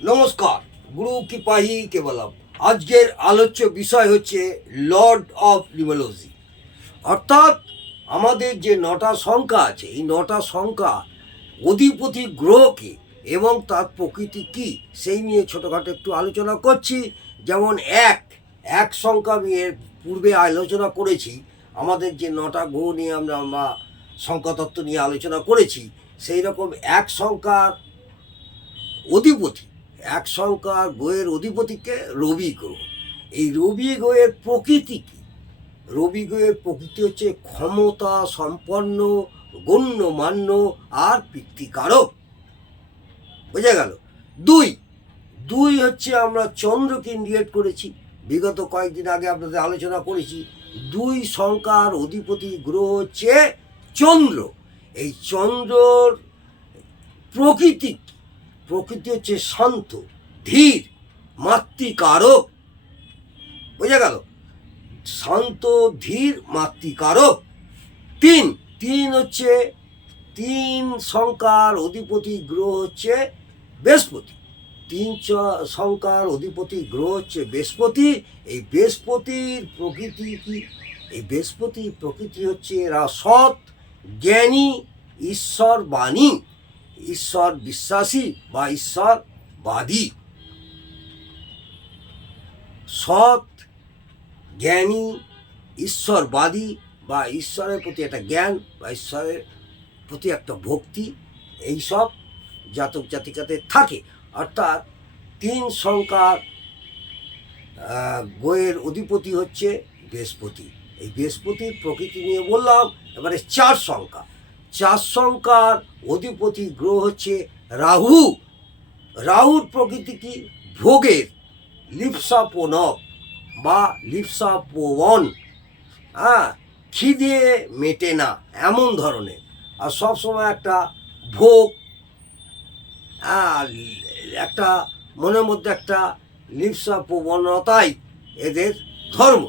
নমস্কার, গুরু কিপাহি কেবলম। আজকের আলোচ্য বিষয় হচ্ছে লর্ড অফ নিউমোলজি, অর্থাৎ আমাদের যে নটা সংখ্যা আছে, এই নটা সংখ্যা অধিপতি গ্রহকে এবং তার প্রকৃতি কি সেই নিয়ে ছোটোখাটো একটু আলোচনা করছি। যেমন এক এক সংখ্যা আমি এর পূর্বে আলোচনা করেছি। আমাদের যে নটা গ্রহ নিয়ে আমরা সংখ্যাতত্ত্ব নিয়ে আলোচনা করেছি, সেই রকম এক সংখ্যার অধিপতি, এক সংখ্যার গ্রহের অধিপতিকে রবি গ্রহ। এই রবি গ্রহের প্রকৃতি কি? রবি গ্রহের প্রকৃতি হচ্ছে ক্ষমতা সম্পন্ন, গণ্যমান্য আর পিতৃকারক। বোঝা গেল? দুই দুই হচ্ছে আমরা চন্দ্রকে ইন্ডিকেট করেছি, বিগত কয়েকদিন আগে আপনাদের আলোচনা করেছি। দুই সংখ্যার অধিপতি গ্রহ হচ্ছে চন্দ্র। এই চন্দ্রর প্রকৃতি প্রকৃতি হচ্ছে শান্ত, ধীর, মাতৃকারক। বোঝা গেল? শান্ত, ধীর, মাতৃকারক। তিন তিন হচ্ছে তিন সংখ্যার অধিপতি গ্রহ হচ্ছে বৃহস্পতি। সংখ্যার অধিপতি গ্রহ হচ্ছে বৃহস্পতি। এই বৃহস্পতির প্রকৃতি কি? এই বৃহস্পতির প্রকৃতি হচ্ছে এরা সৎ, জ্ঞানী, ঈশ্বরবাণী, ঈশ্বর বিশ্বাসী বা ঈশ্বরবাদী। সৎ, জ্ঞানী, ঈশ্বরবাদী বা ঈশ্বরের প্রতি একটা জ্ঞান বা ঈশ্বরের প্রতি একটা ভক্তি, এইসব জাতক জাতিকাদের থাকে। অর্থাৎ তিন সংখ্যার গ্রহের অধিপতি হচ্ছে বৃহস্পতি। এই বৃহস্পতির প্রকৃতি নিয়ে বললাম। এবারে চার সংখ্যার অধিপতি গ্রহ হচ্ছে রাহু। রাহুর প্রকৃতি কি? ভোগের, লিপ্সাপনক বা লিপ্সাপবন, খিদে মেটে না এমন ধরনের, আর সবসময় একটা ভোগ, একটা মনের মধ্যে একটা লিপ্সাপবনতাই এদের ধর্ম।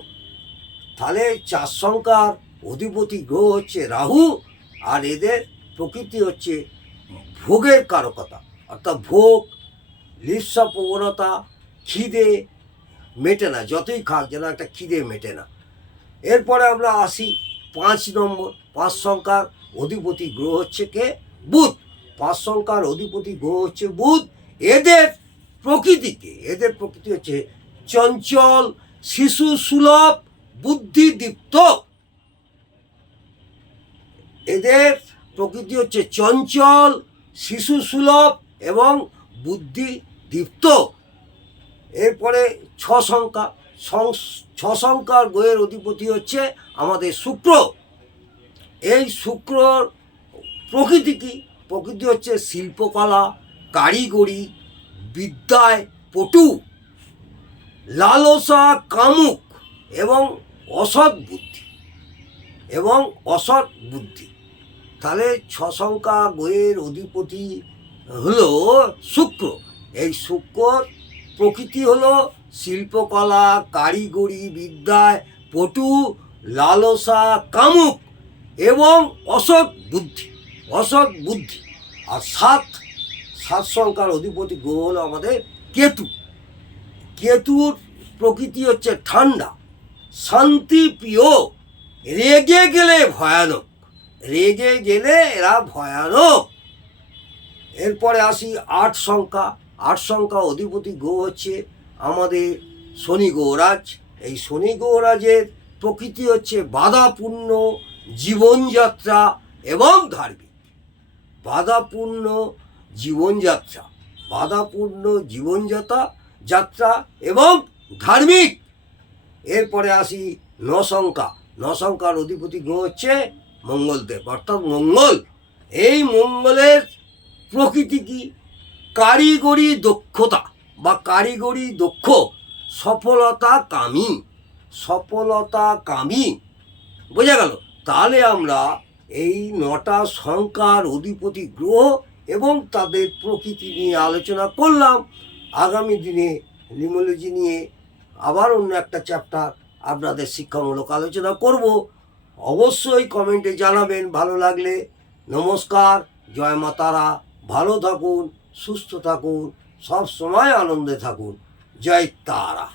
তাহলে চার সংখ্যার অধিপতি গ্রহ হচ্ছে রাহু, আর এদের প্রকৃতি হচ্ছে ভোগের কারকতা, অর্থাৎ ভোগ, লিপ্সাপবনতা, খিদে মেটে না, যতই খাক যেন একটা খিদে মেটে না। এরপরে আমরা আসি 5 নম্বর। 5 সংখ্যার অধিপতি গ্রহ হচ্ছে কে? বুধ। 5 সংখ্যার অধিপতি গ্রহ হচ্ছে বুধ। এদের প্রকৃতিকে, এদের প্রকৃতি হচ্ছে চঞ্চল, শিশু সুলভ, বুদ্ধিদীপ্ত। এদের প্রকৃতি হচ্ছে চঞ্চল, শিশু সুলভ এবং বুদ্ধিদীপ্ত। এরপরে 6 সংখ্যার গ্রহের অধিপতি হচ্ছে আমাদের শুক্র। এই শুক্রর প্রকৃতি কি? প্রকৃতি হচ্ছে শিল্পকলা, কারিগরি, বিদ্যায় পটু, লালসা, কামুক এবং অসৎ বুদ্ধি। তাহলে 6 সংখ্যা গ্রহের অধিপতি হলো শুক্র। এই শুক্রর প্রকৃতি হলো শিল্পকলা, কারিগরি, বিদ্যায় পটু, লালসা, কামুক এবং অসৎ বুদ্ধি। আর 7 সংখ্যার অধিপতি গ্রহ হলো আমাদের কেতু। কেতুর প্রকৃতি হচ্ছে ঠান্ডা, শান্তিপ্রিয়, রেগে গেলে এরা ভয়ানক। এরপরে আসি 8 সংখ্যা অধিপতি গ্রহ হচ্ছে আমাদের শনি গ্রহরাজ। এই শনি গ্রহরাজের প্রকৃতি হচ্ছে বাধাপূর্ণ জীবনযাত্রা এবং ধার্মিক। বাধাপূর্ণ জীবনযাত্রা এবং ধার্মিক। এরপরে আসি 9 সংখ্যার অধিপতি গ্রহ হচ্ছে মঙ্গলদেব, অর্থাৎ মঙ্গল। এই মঙ্গলের প্রকৃতি কি? কারিগরি দক্ষ, সফলতা কামী। বোঝা গেল? তাহলে আমরা এই 9টা সংখ্যার অধিপতি গ্রহ এবং তাদের প্রকৃতি নিয়ে আলোচনা করলাম। আগামী দিনে নিউমোলজি নিয়ে আবার অন্য একটা চ্যাপ্টার আপনাদের শিক্ষামূলক আলোচনা করব। অবশ্যই কমেন্টে জানাবেন ভালো লাগলে। নমস্কার, জয় মা তারা। ভালো থাকুন, সুস্থ থাকুন, সব সময় আনন্দে থাকুন। জয় তারা।